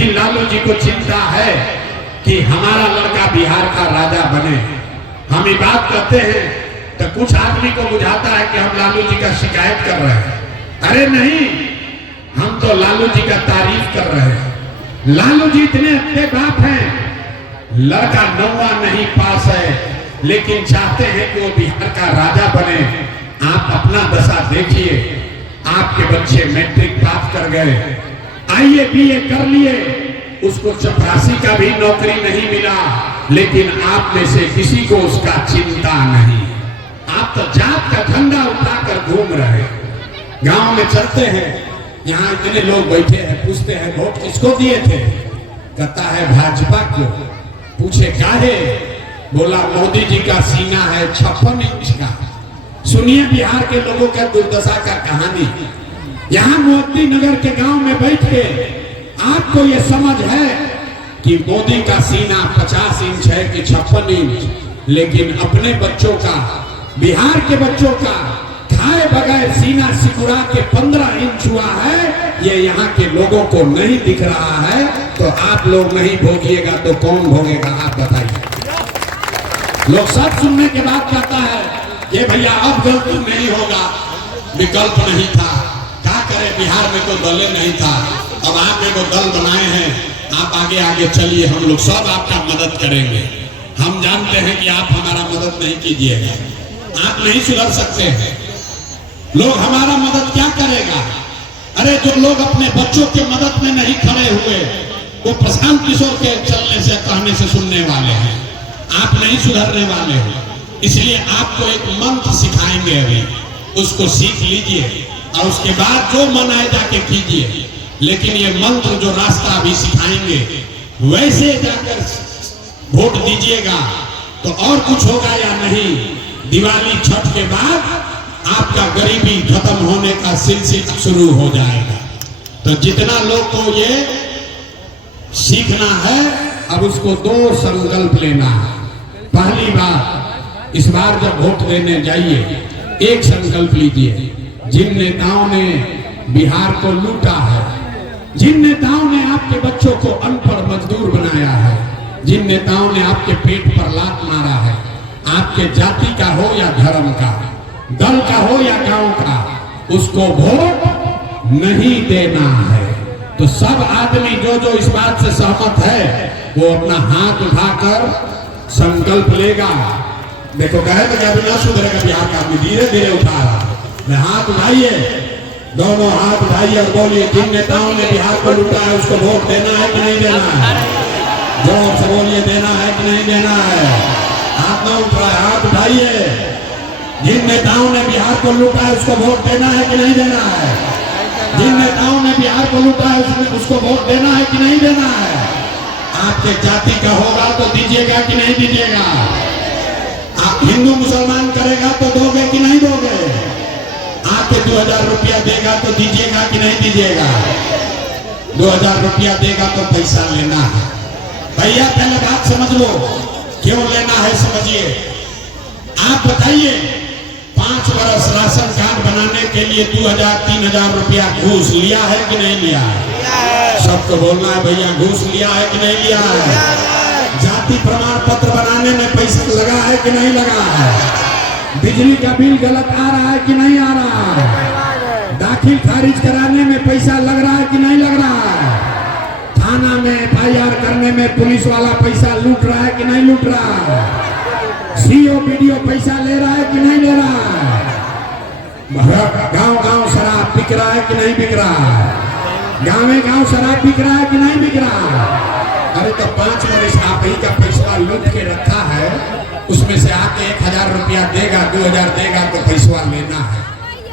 लेकिन लालू जी को चिंता है कि हमारा लड़का बिहार का राजा बने। हम ये बात करते हैं तो कुछ आदमी को बुझाता है कि हम लालू जी का शिकायत कर रहे हैं। अरे नहीं, हम तो लालू जी का तारीफ कर रहे हैं। लालू जी इतने अच्छे बाप हैं, लड़का 9वां नहीं पास है लेकिन चाहते हैं कि वो बिहार का राजा बने। आप अपना दशा देखिए, आपके बच्चे मैट्रिक पास कर गए, आईए बीए कर लिए, उसको चपरासी का भी नौकरी नहीं मिला, लेकिन आप में से किसी को उसका चिंता नहीं। आप तो जात का झंडा उठाकर घूम रहे। गांव में चलते हैं, यहाँ इतने लोग बैठे हैं, पूछते हैं वोट किसको दिए थे? कहता है भाजपा को। पूछे काहे? बोला मोदी जी का सीना है 56 इंच का। सुनिए बिहार के लोगों का दुर्दशा का कहानी। यहाँ मोती नगर के गांव में बैठ के आपको ये समझ है कि मोदी का सीना 50 इंच है कि 56 इंच, लेकिन अपने बच्चों का, बिहार के बच्चों का खाए बगैर सीना सिकुड़ा के 15 इंच हुआ है, ये यहाँ के लोगों को नहीं दिख रहा है। तो आप लोग नहीं भोगिएगा तो कौन भोगेगा? आप बताइए। लोग सब सुनने के बाद कहता है ये भैया अब गलती नहीं होगा, विकल्प नहीं था, क्या करे, बिहार में तो दल नहीं था, अब आप एगो दल बनाए हैं, आप आगे आगे चलिए, हम लोग सब आपका मदद करेंगे। हम जानते हैं कि आप हमारा मदद नहीं कीजिएगा, आप नहीं सुधर सकते हैं, लोग हमारा मदद क्या करेगा? अरे जो लोग अपने बच्चों के मदद में नहीं खड़े हुए वो प्रशांत किशोर के चलने से कहने से सुनने वाले हैं। आप नहीं सुधरने वाले हो, इसलिए आपको एक मंत्र सिखाएंगे, अभी उसको सीख लीजिए और उसके बाद जो मन आए जाके कीजिए। लेकिन ये मंत्र जो रास्ता अभी सिखाएंगे वैसे जाकर वोट दीजिएगा तो और कुछ होगा या नहीं। दिवाली छठ के बाद आपका गरीबी खत्म होने का सिलसिला शुरू हो जाएगा। तो जितना लोग को ये सीखना है, अब उसको 2 संकल्प लेना है। पहली बात, इस बार जब वोट देने जाइए एक संकल्प लीजिए, जिन नेताओं ने बिहार को लूटा है, जिन नेताओं ने आपके बच्चों को अनपढ़ मजदूर बनाया है, जिन नेताओं ने आपके पेट पर लात मारा है, आपके जाति का हो या धर्म का, दल का हो या गांव का, उसको वोट नहीं देना है। तो सब आदमी जो जो इस बात से सहमत है वो अपना हाथ उठाकर संकल्प लेगा। देखो कहे तो क्या बिना सुधरेगा बिहार का आदमी, धीरे धीरे उठा रहा। हाथ उठाइए, दोनों हाथ उठाइए और बोलिए जिन नेताओं ने बिहार को लूटा है उसको वोट देना है कि नहीं देना है? जोर से बोलिए, देना है कि नहीं देना है? हाथ ना उठ रहा है, हाथ उठाइए। जिन नेताओं ने बिहार को लूटा है उसको वोट देना है कि नहीं देना है? जिन नेताओं ने बिहार को लूटा है उसको वोट देना है कि नहीं देना है? आपके जाति का होगा तो दीजिएगा कि नहीं दीजिएगा? आप हिंदू मुसलमान करेगा तो दोगे कि नहीं दोगे? आपके 2000 रुपया देगा तो दीजिएगा कि नहीं दीजिएगा? 2000 रुपया देगा तो पैसा लेना है। भैया पहले बात समझ लो, क्यों लेना है समझिए। आप बताइए, 5 बरस राशन कार्ड बनाने के लिए 2000-3000 रुपया घूस लिया है कि नहीं लिया है? सबको बोलना है भैया, घूस लिया है कि नहीं लिया है? जाति प्रमाण पत्र बनाने में पैसा लगा है कि नहीं लगा है? बिजली का बिल गलत आ रहा है कि नहीं आ रहा है? दाखिल खारिज कराने में पैसा लग रहा है कि नहीं लग रहा है? थाना में FIR करने में पुलिस वाला पैसा लूट रहा है कि नहीं लूट रहा है? CO BDO पैसा ले रहा है कि नहीं ले रहा है? गांव गांव शराब बिक रहा है कि नहीं बिक रहा है? गांव शराब बिक रहा है कि नहीं बिक रहा है? अरे तो 5 वर्ष आप ही का पैसा लूट के रखा है, उसमें से आके 1000 रुपया देगा, 2000 देगा तो पैसा लेना है,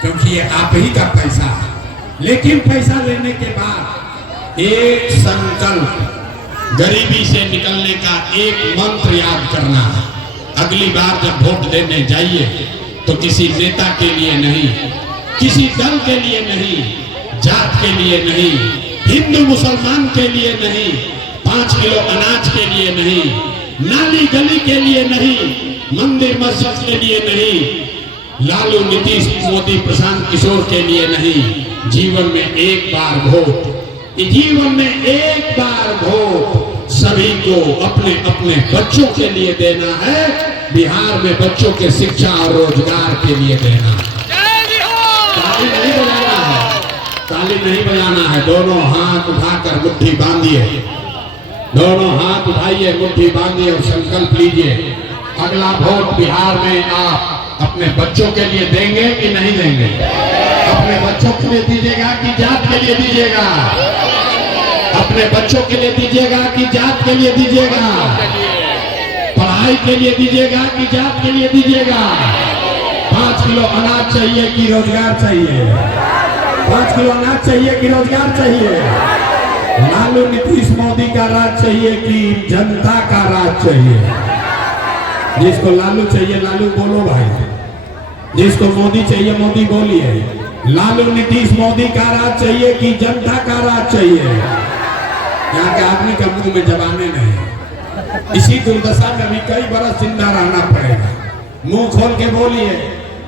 क्योंकि ये आप ही का पैसा है। लेकिन पैसा लेने के बाद एक संकल्प, गरीबी से निकलने का एक मंत्र याद करना है। अगली बार जब वोट देने जाइए तो किसी नेता के लिए नहीं, किसी दल के लिए नहीं, जात के लिए नहीं, हिंदू मुसलमान के लिए नहीं, 5 किलो अनाज के लिए नहीं, नाली गली के लिए नहीं, मंदिर मस्जिद के लिए नहीं, लालू नीतीश मोदी प्रशांत किशोर के लिए नहीं, जीवन में एक बार वोट, जीवन में एक बार को अपने अपने बच्चों के लिए देना है, बिहार में बच्चों के शिक्षा और रोजगार के लिए देना है। ताली नहीं बजाना है, ताली नहीं बजाना है। दोनों हाथ उठाकर मुट्ठी बांधिए, दोनों हाथ उठाइए, मुट्ठी बांधिए और संकल्प लीजिए। अगला वोट बिहार में आप अपने बच्चों के लिए देंगे कि नहीं देंगे? अपने बच्चों के लिए दीजिएगा कि जात के लिए दीजिएगा? अपने बच्चों के लिए दीजिएगा कि जात के लिए दीजिएगा? पढ़ाई के लिए दीजिएगा कि जात के लिए दीजिएगा? 5 किलो अनाज चाहिए कि रोजगार चाहिए? 5 किलो अनाज चाहिए कि रोजगार चाहिए? लालू नीतीश मोदी का राज चाहिए कि जनता का राज चाहिए? जिसको लालू चाहिए लालू बोलो भाई, जिसको मोदी चाहिए मोदी बोलिए। लालू नीतीश मोदी का राज चाहिए कि जनता का राज चाहिए? यहाँ के आदमी का मुंह में जबाने नहीं। इसी दुर्दशा में भी कई बरस जिंदा रहना पड़ेगा। मुंह खोल के बोलिए,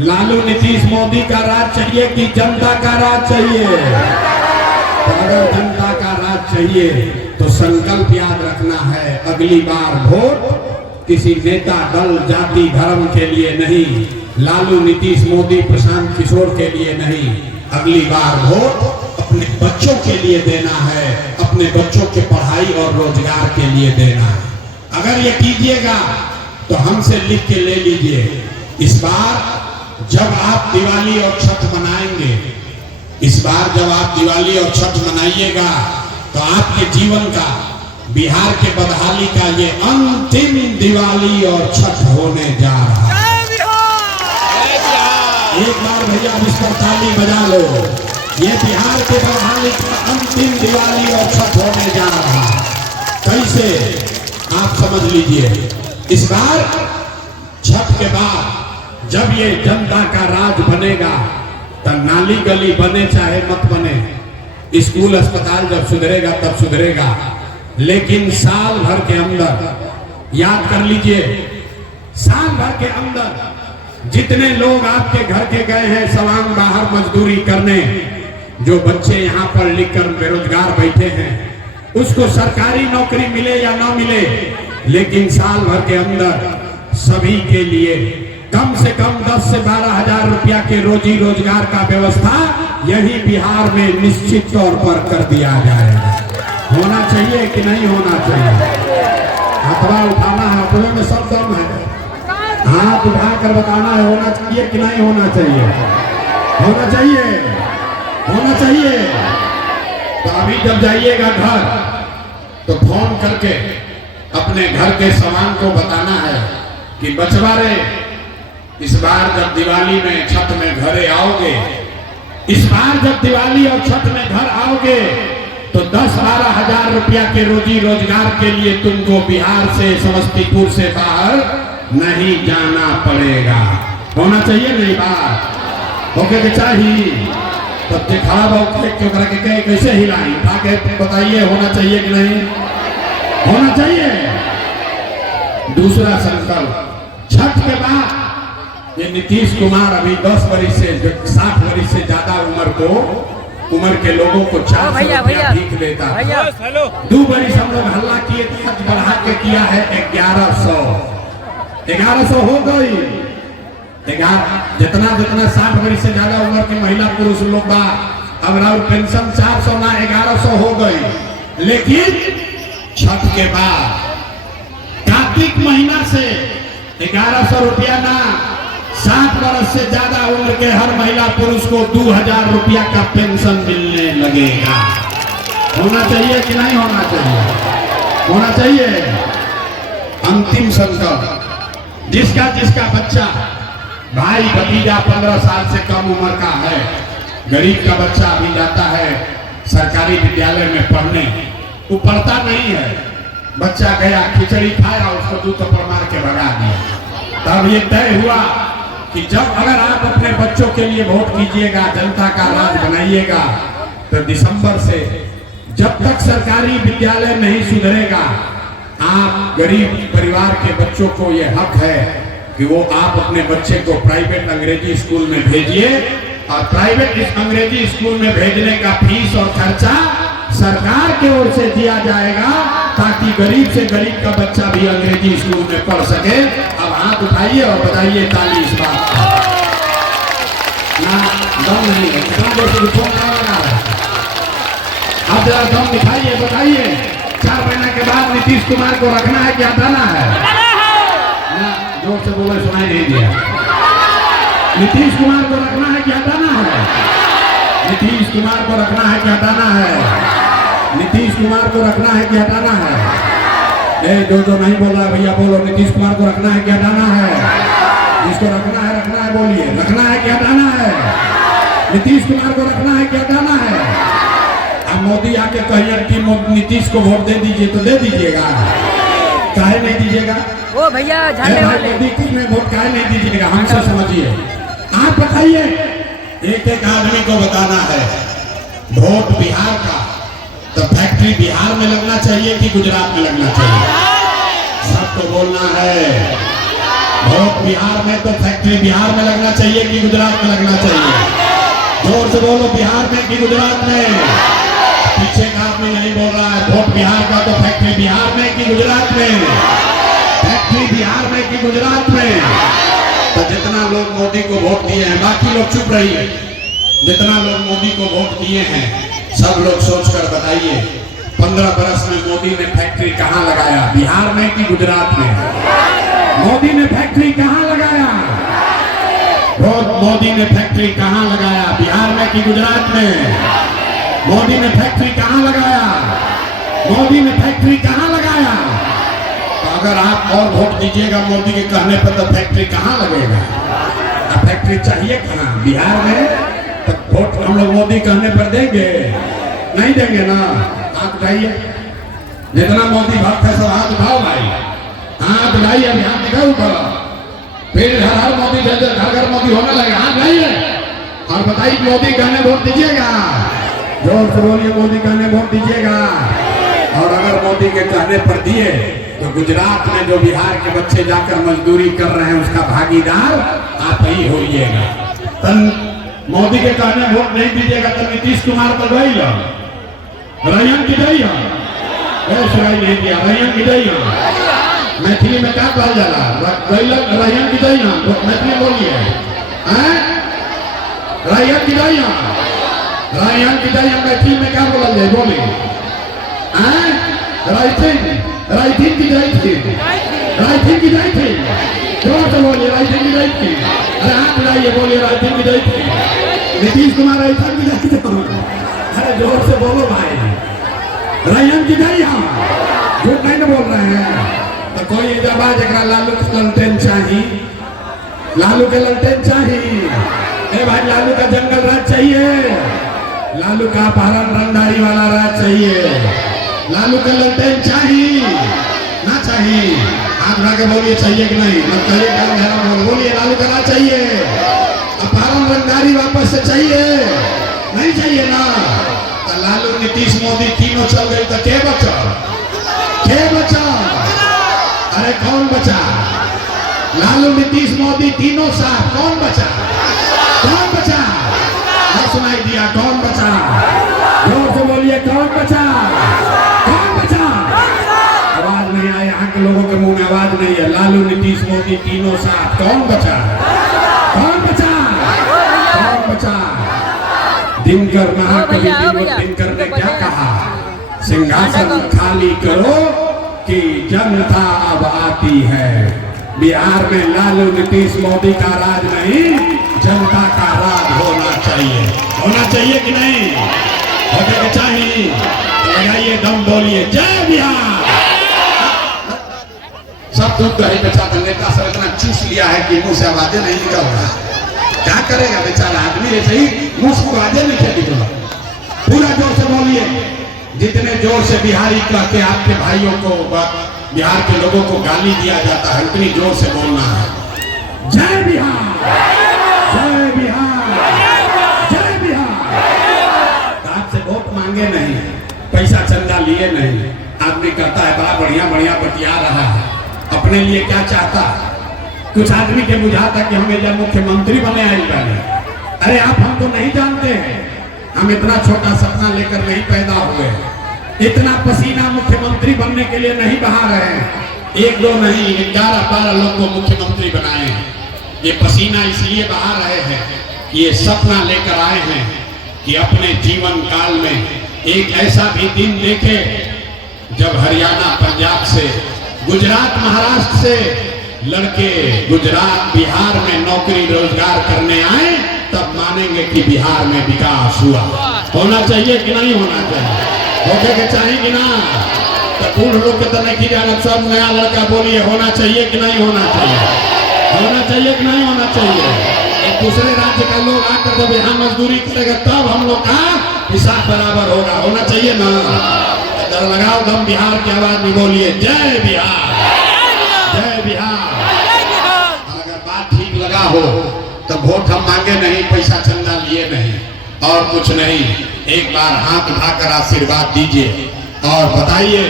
लालू नीतीश मोदी का राज चाहिए कि जनता का राज चाहिए? तो अगर जनता का राज चाहिए तो संकल्प याद रखना है, अगली बार वोट किसी नेता, दल, जाति, धर्म के लिए नहीं, लालू नीतीश मोदी प्रशांत किशोर के लिए नहीं, अगली बार वोट अपने बच्चों के लिए देना है, अपने बच्चों के पढ़ाई और रोजगार के लिए देना है। अगर ये कीजिएगा तो हमसे लिख के ले लीजिए, इस बार जब आप दिवाली और छठ मनाएंगे, इस बार जब आप दिवाली और छठ मनाइएगा तो आपके जीवन का, बिहार के बदहाली का ये अंतिम दिवाली और छठ होने जा रहा है। एक बार भैया इस पर ताली बजा लो। ये बिहार के बदहाली का अंतिम दिवाली और छठ होने जा रहा है। कैसे आप समझ लीजिए, इस बार छठ के बाद जब ये जनता का राज बनेगा तो नाली गली बने चाहे मत बने, स्कूल अस्पताल जब सुधरेगा तब सुधरेगा, लेकिन साल भर के अंदर, याद कर लीजिए, साल भर के अंदर जितने लोग आपके घर के गए हैं सवांग बाहर मजदूरी करने, जो बच्चे यहाँ पर लिखकर बेरोजगार बैठे हैं, उसको सरकारी नौकरी मिले या ना मिले, लेकिन साल भर के अंदर सभी के लिए कम से कम 10 से 12 हजार रुपया के रोजी रोजगार का व्यवस्था यही बिहार में निश्चित तौर पर कर दिया जाएगा। होना चाहिए कि नहीं होना चाहिए? हाथवा उठाना है, हाथवे में सब दम है, हाथ उठाकर बताना है होना चाहिए कि नहीं होना चाहिए? होना चाहिए, होना चाहिए। तो अभी जब जाइएगा घर तो फोन करके अपने घर के सामान को बताना है कि बचवा रे, इस बार जब दिवाली में छठ में घरे आओगे, इस बार जब दिवाली और छठ में घर आओगे तो 10-12 हजार रुपया के रोजी रोजगार के लिए तुमको बिहार से, समस्तीपुर से बाहर नहीं जाना पड़ेगा। होना चाहिए नहीं बात? होके के चाहिए तब खड़ा होकर कैसे हिलाई उठा के बताइए, होना चाहिए कि नहीं होना चाहिए? दूसरा संकल्प, छठ के बाद ये नीतीश कुमार अभी 10 वर्ष से 60 वर्ष से ज्यादा उम्र के लोगों को 400 रुपया भीख देता है। 2 वर्ष हम लोग हल्ला किए, आज बढ़ा के किया है 1100 हो गई। जितना 60 वर्ष से ज्यादा उम्र के महिला पुरुष लोग बा, अब राउर पेंशन 400 ना 1100 हो गई। लेकिन छठ के बाद कार्तिक महीना से 1100 रुपया ना, 60 वर्ष से ज्यादा उम्र के हर महिला पुरुष को 2000 रुपया का पेंशन मिलने लगेगा। होना चाहिए कि नहीं होना चाहिए? होना चाहिए। अंतिम संकल्प, जिसका बच्चा, भाई भतीजा 15 साल से कम उम्र का है, गरीब का बच्चा अभी जाता है सरकारी विद्यालय में पढ़ने, वो पढ़ता नहीं है, बच्चा गया खिचड़ी खाया, उसको 2 थप्पड़ मार के भगा दिया। तब ये तय हुआ कि जब अगर आप अपने बच्चों के लिए वोट कीजिएगा, जनता का राज बनाइएगा, तो दिसंबर से जब तक सरकारी विद्यालय नहीं सुधरेगा, आप गरीब परिवार के बच्चों को ये हक है कि वो आप अपने बच्चे को प्राइवेट अंग्रेजी स्कूल में भेजिए, और प्राइवेट अंग्रेजी स्कूल में भेजने का फीस और खर्चा सरकार की ओर से दिया जाएगा। ताकि गरीब से गरीब का बच्चा भी अंग्रेजी स्कूल में पढ़ सके। अब हाथ उठाइए और बताइए ताली इस बात का। ना दम नहीं है, दम जैसे फोन लगा रहा है। अब जरा दम दिखाइए, बताइए 4 महीने के बाद नीतीश कुमार को रखना है कि हटाना है? ना जोर से बोले, सुनाई नहीं दिया। नीतीश कुमार को रखना है कि हटाना है? नीतीश कुमार को रखना है कि हटाना है? नीतीश कुमार को रखना है कि हटाना है? जो नहीं बोल रहा भैया बोलो, नीतीश कुमार को रखना है कि हटाना है? जिसको रखना है बोलिए, रखना है कि हटाना है? नीतीश कुमार को रखना है कि हटाना है? अब मोदी आके कहिए कि नीतीश को वोट दे दीजिए, तो दे दीजिएगा? काहे नहीं दीजिएगा? ओ भैया झंडे वाले मोदी में वोट काहे नहीं दीजिएगा? हमसे समझिए। आप बताइए, एक एक आदमी को बताना है वोट बिहार का, तो फैक्ट्री बिहार में लगना चाहिए कि गुजरात में लगना चाहिए? सबको बोलना है वोट बिहार में, तो फैक्ट्री बिहार में लगना चाहिए कि गुजरात में लगना चाहिए? जोर से बोलो, बिहार में कि गुजरात में? पीछे का आदमी नहीं बोल रहा है। वोट बिहार का, तो फैक्ट्री बिहार में कि गुजरात में? फैक्ट्री बिहार में कि गुजरात में? तो जितना लोग मोदी को वोट दिए हैं, बाकी लोग चुप रहिए, जितना लोग मोदी को वोट दिए हैं सब लोग सोचकर बताइए 15 बरस में मोदी ने फैक्ट्री कहां लगाया? बिहार में कि गुजरात में? मोदी ने फैक्ट्री कहां लगाया? मोदी ने फैक्ट्री कहां लगाया? बिहार में कि गुजरात में? मोदी ने फैक्ट्री कहां लगाया? मोदी ने फैक्ट्री कहां लगाया? तो अगर आप और वोट दीजिएगा मोदी के कहने पर, तो फैक्ट्री कहां लगेगा? फैक्ट्री चाहिए कहां? बिहार में? तो वोट हम लोग मोदी कहने पर देंगे? नहीं देंगे ना। हाथ उठाइए, जितना मोदी भक्त है सब हाथ उठाओ भाई, हाथ उठाइए, अभी हाथ दिखाओ ऊपर, फिर हर मोदी घर मोदी होने लगे। हाथ उठाइए और बताइए मोदी कहने वोट दीजिएगा? जोर से बोलिए, मोदी कहने वोट दीजिएगा? और अगर मोदी के कहने पर दिए तो गुजरात में जो बिहार के बच्चे जाकर मजदूरी कर रहे हैं उसका भागीदार आप ही होइएगा। तो मोदी के कहने वोट नहीं दीजिएगा तो नीतीश कुमार पर गई रैयन की गई सुनाई नहीं दिया। रैयन की गई मैथिली में क्या कहा जाला? रैयन की गई मैथिली बोलिए। रैयन की गई, रैयन की गई मैथिली में क्या बोला जाए? बोलिए। राइथिन की गई थी, राइथिन की गई थी। जोर से बोलिए, राइथिन की गई थी। अरे हाथ मिलाइए, बोलिए राइथिन की गई थी। नीतीश कुमार राइथिन की गई थी। अरे जोर से बोलो भाई, रैयन की गई। झूठ नहीं बोल रहे हैं। तो कोई जवाब एक लालू के ललटेन चाहिए, लालू के ललटेन चाहिए। भाई लालू का जंगल राज चाहिए, लालू का अपहरण रंगदारी वाला राज चाहिए, लालू का ललटेन चाहिए ना चाहिए? हाथ उठा के बोलिए चाहिए कि नहीं? मत कहिए, बोलिए लालू का राज चाहिए, अपहरण रंगदारी वापस से चाहिए? नहीं चाहिए ना। तो लालू नीतीश मोदी तीनों चल गए तो के बचा? के बचा? अरे कौन बचा? लालू नीतीश मोदी तीनों साथ कौन बचा? कौन बचा? नहीं सुनाई दिया, कौन बचा? जोर से बोलिए, कौन बचा? कौन बचा? आवाज नहीं आए, यहाँ के लोगों के मुंह में आवाज नहीं है। लालू नीतीश मोदी तीनों साथ कौन बचा? कौन बचा? कौन बचा? दिनकर महाकवि दिनकर ने क्या कहा? सिंहासन खाली करो कि जनता अब आती है। बिहार में लालू नीतीश मोदी का राज नहीं, जनता का राज होना चाहिए। होना चाहिए कि नहीं? होना चाहिए। लगाइए दम, बोलिए जय बिहार। सब दूध दही बेचा नेता सब इतना चूस लिया है कि मुंह से आवाजें नहीं निकल रहा। क्या करेगा बेचारा आदमी? ऐसे ही मुंह से आवाजें नहीं निकल। पूरा जोर से बोलिए, जितने जोर से बिहारी कहते आपके भाइयों को, बिहार के लोगों को गाली दिया जाता है, उतनी जोर से बोलना है। जय बिहार, जय बिहार, जय बिहार। आपसे वोट मांगे नहीं, पैसा चंदा लिए नहीं। आदमी कहता है बड़ा बढ़िया बढ़िया बतिया रहा है, अपने लिए क्या चाहता? कुछ आदमी के बुझाता कि हमें जब मुख्यमंत्री बने आई बने। अरे आप हमको नहीं जानते हैं, हम इतना छोटा सपना लेकर नहीं पैदा हुए। इतना पसीना मुख्यमंत्री बनने के लिए नहीं बहा रहे हैं। एक दो नहीं, 11-12 लोग को मुख्यमंत्री बनाए हैं। ये पसीना इसलिए बहा रहे हैं कि ये सपना लेकर आए हैं कि अपने जीवन काल में एक ऐसा भी दिन देखे जब हरियाणा, पंजाब से, गुजरात, महाराष्ट्र से लड़के गुजरात, बिहार में नौकरी रोजगार करने आए, तब मानेंगे कि बिहार में विकास हुआ। होना चाहिए कि नहीं होना चाहिए? होके के चाहिए कि ना? तो बूढ़ लोग के तो नहीं जाना, सब नया लड़का बोलिए होना चाहिए कि नहीं होना चाहिए? होना चाहिए कि नहीं होना चाहिए? एक दूसरे राज्य का लोग आकर जब यहाँ मजदूरी करेगा तब हम लोग का हिसाब बराबर होगा। होना चाहिए ना? डर लगाओ दम बिहार की आवाज में बोलिए जय बिहार, जय बिहार। अगर बात ठीक लगा हो तो वोट हम मांगे नहीं, पैसा चंदा लिए नहीं और कुछ नहीं। एक बार हाथ उठाकर आशीर्वाद दीजिए और बताइए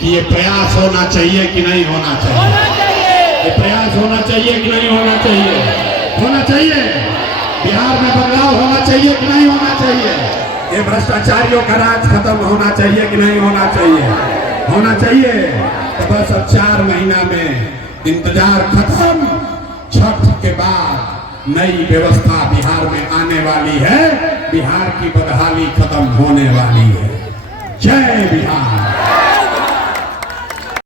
कि ये प्रयास होना चाहिए कि नहीं होना चाहिए? ये प्रयास होना चाहिए कि नहीं होना चाहिए? होना चाहिए। बिहार में बदलाव होना चाहिए कि नहीं होना चाहिए? ये भ्रष्टाचारियों का राज खत्म होना चाहिए कि नहीं होना चाहिए? होना चाहिए। तो बस अब 4 महीना में इंतजार खत्म। छठ के बाद नई व्यवस्था बिहार में आने वाली है। बिहार की बदहाली खत्म होने वाली है। जय बिहार।